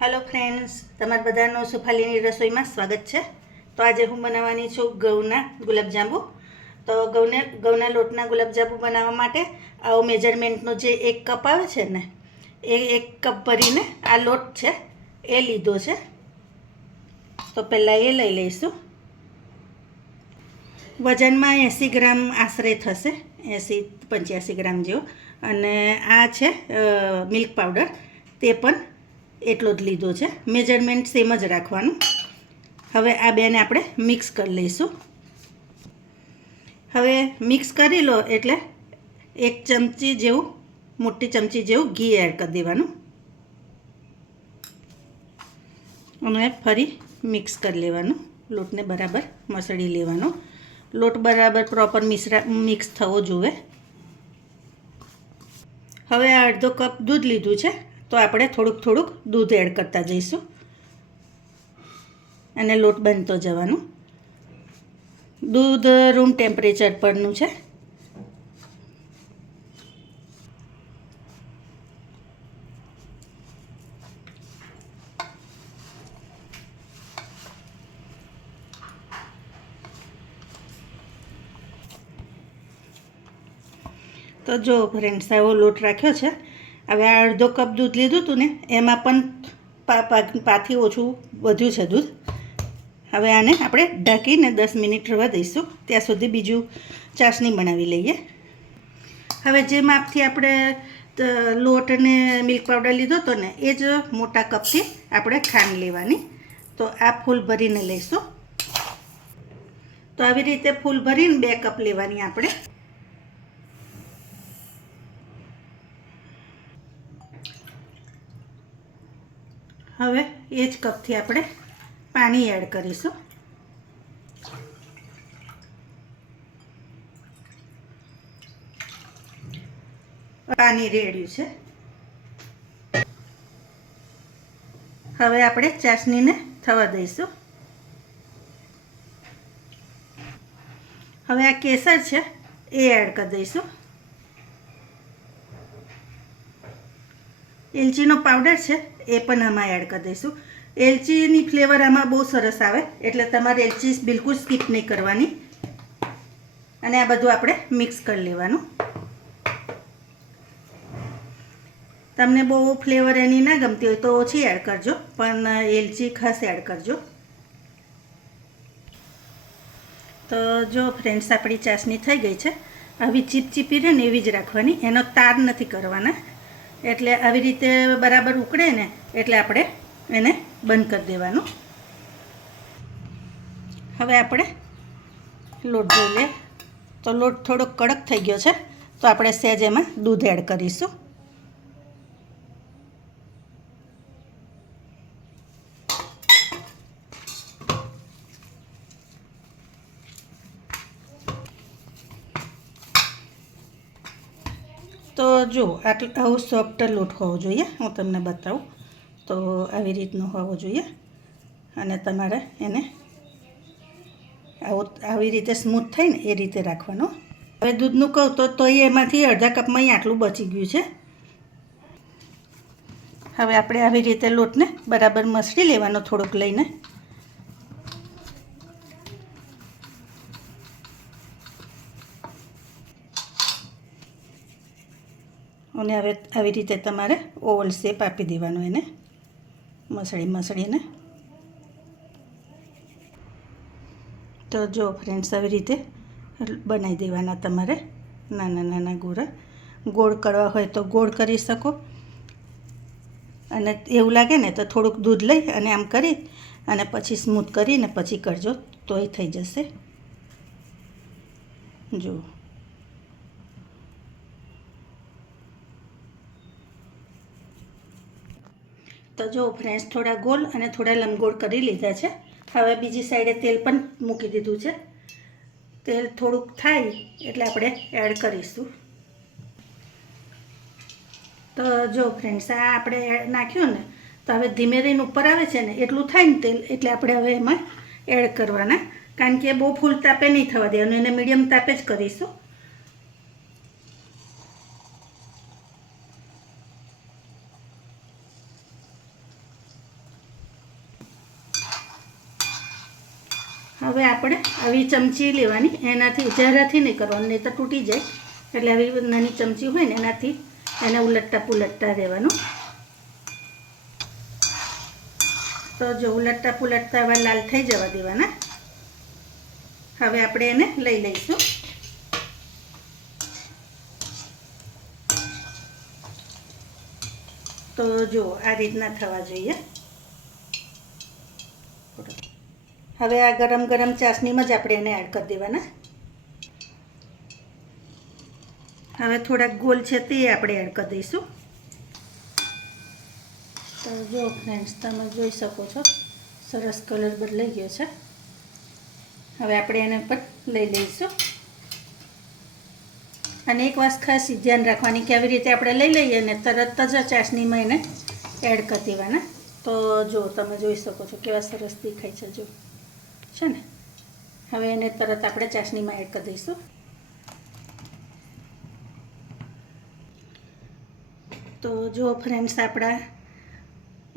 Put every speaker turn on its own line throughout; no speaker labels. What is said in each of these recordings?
Hello friends તમારા બધાનું સુફાલીની રસોઈમાં સ્વાગત છે. તો આજે હું બનાવવાની છું ઘઉંના ગુલાબજાંબુ. તો ઘઉંને ઘઉંના લોટના ગુલાબજાંબુ બનાવવા માટે આવો મેજરમેન્ટનો જે એક કપ આવે છે ને, એ એક કપ ભરીને આ લોટ છે, એ લીધો છે. તો પહેલાં એ લઈ લઈશું. વજનમાં એંસી ગ્રામ આશરે થશે, એંસી પંચ્યાસી ગ્રામ જેવો. અને આ છે મિલ્ક પાવડર. તે પણ એટલો જ લીધો છે. મેજરમેન્ટ સેમ જ રાખવાનું. હવે આ બેને આપણે મિક્સ કરી લઈશું. હવે મિક્સ કરી લો એટલે એક ચમચી જેવું, મોટી ચમચી જેવું ઘી એડ કરી દેવાનું. અને ફરી મિક્સ કરી લેવાનું. લોટને બરાબર મસળી લેવાનો. લોટ બરાબર પ્રોપર મિશ્રા મિક્સ થવો જોઈએ હવે આ અડધો કપ દૂધ લીધું છે. તો આપણે થોડુંક થોડુંક દૂધ એડ કરતા જઈશું. અને લોટ બનતો જવાનું. દૂધ રૂમ ટેમ્પરેચર પરનું છે. તો જો ફ્રેન્ડ્સ આવો લોટ રાખ્યો છે. હવે આ અડધો કપ દૂધ લીધું હતું ને, એમાં પણ પાથી ઓછું વધ્યું છે દૂધ. હવે આને આપણે ઢાંકીને દસ મિનિટ રહેવા દઈશું. ત્યાં સુધી બીજું ચાસણી બનાવી લઈએ. હવે જે માપથી આપણે લોટ અને મિલ્ક પાવડર લીધો હતો ને, એ જ મોટા કપથી આપણે ખાંડ લેવાની. તો આ ફૂલ ભરીને લઈશું. તો આવી રીતે ફૂલ ભરીને બે કપ લેવાની આપણે. હવે એ જ કપથી આપણે પાણી એડ કરીશું. પાણી રેડ્યું છે. હવે આપણે ચાસણીને થવા દઈશું. હવે આ કેસર છે, એ એડ કરી દઈશું. એલચીનો પાવડર છે, એ પણ આમાં એડ કરી દઈશું. એલચીની ફ્લેવર આમાં બહુ સરસ આવે, એટલે તમારે એલચી બિલકુલ સ્કીપ નહીં કરવાની. અને આ બધું આપણે મિક્સ કરી લેવાનું. તમને બહુ ફ્લેવર એની ના ગમતી હોય તો ઓછી એડ કરજો, પણ એલચી ખાસ એડ કરજો. તો જો ફ્રેન્ડ્સ આપણી ચાસણી થઈ ગઈ છે. આવી ચીપચીપી રહે ને એવી જ રાખવાની, એનો તાર નથી કરવાના. એટલે આવી રીતે બરાબર ઉકળે ને, એટલે આપણે એને બંધ કરી દેવાનું. હવે આપણે લોટ જોઈ લે તો લોટ થોડો કડક થઈ ગયો છે, તો આપણે સહેજ એમાં દૂધ એડ કરીશું. તો જો, આટલું આવું સોફ્ટ લોટ હોવો જોઈએ, હું તમને બતાવું. તો આવી રીતનો હોવો જોઈએ. અને તમારે એને આવો, આવી રીતે સ્મૂથ થાય ને એ રીતે રાખવાનો. હવે દૂધનું કહું તો તોય એમાંથી અડધા કપમાં આટલું બચી ગયું છે. હવે આપણે આવી રીતે લોટને બરાબર મસળી લેવાનો થોડોક લઈને. અને હવે આવી રીતે તમારે ઓવલ શેપ આપી દેવાનો એને. મસળી મસળીને તો જો ફ્રેન્ડ્સ, આવી રીતે બનાવી દેવાના તમારે નાના નાના ગોળા. ગોળ કરવા હોય તો ગોળ કરી શકો. અને એવું લાગે ને તો થોડુંક દૂધ લઈ અને આમ કરી અને પછી સ્મૂથ કરીને પછી કરજો તોય થઈ જશે. જુઓ. તો જો ફ્રેન્ડ્સ થોડા ગોલ અને થોડા લંબગોળ કરી લીધા છે. હવે બીજી સાઈડે તેલ પણ મૂકી દીધું છે. તેલ થોડુંક થાય એટલે આપણે એડ કરીશું. તો જો ફ્રેન્ડ્સ, આ આપણે નાખ્યું ને, તો હવે ધીમે રહીને ઉપર આવે છે ને, એટલું થાય ને તેલ, એટલે આપણે હવે એમાં એડ કરવાના. કારણ કે બહુ ફૂલ તાપે નહીં થવા દેવાનું, એને મીડિયમ તાપે જ કરીશું. હવે આપણે આવી ચમચી લેવાની, એનાથી જરાથી નહીં કરવાનું, નહીં તો તૂટી જાય. એટલે આવી નાની ચમચી હોય ને, એનાથી એને ઉલટતા પુલટતા રહેવાનું. તો જો ઉલટતા પુલટતા હવે લાલ થઈ જવા દેવાના. હવે આપણે એને લઈ લઈશું. તો જો આ રીતના થવા જોઈએ. હવે આ ગરમ ગરમ ચાસણીમાં જ આપણે એને એડ કરી દેવાના. હવે થોડાક ગોલ છે તે આપણે એડ કરી દઈશું. તો જો ફ્રેન્ડ્સ તમે જોઈ શકો છો, સરસ કલર બદલાઈ ગયો છે. હવે આપણે એને પણ લઈ લઈશું. અને એક વાત ખાસ ધ્યાન રાખવાની કે આવી રીતે આપણે લઈ લઈએ ને તરત જ ચાસણીમાં એને એડ કરી દેવાના. તો જો તમે જોઈ શકો છો કેવા સરસ દેખાય છે જો. છે ને? હવે એને તરત આપણે ચાસણીમાં એડ કરી દઈશું. તો જો ફ્રેન્ડ્સ આપણા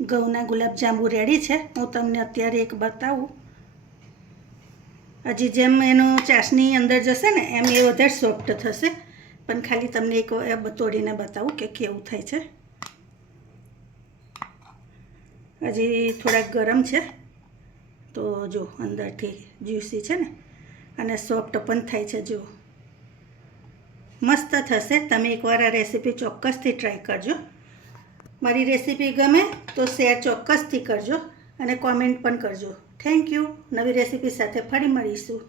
ઘઉંના ગુલાબજાંબુ રેડી છે. હું તમને અત્યારે એક બતાવું. હજી જેમ એનું ચાસણી અંદર જશે ને, એમ એ વધારે સોફ્ટ થશે. પણ ખાલી તમને એક તોડીને બતાવું કે કેવું થાય છે. હજી થોડાક ગરમ છે. તો જો અંદરથી જ્યુસી છે ને? અને સોફ્ટ પણ થાય છે જો મસ્ત થશે. તમે એકવાર આ રેસીપી ચોક્કસથી ટ્રાય કરજો. મારી રેસીપી ગમે તો શેર ચોક્કસથી કરજો અને કોમેન્ટ પણ કરજો. થેન્ક યુ નવી રેસીપી સાથે ફરી મળીશું.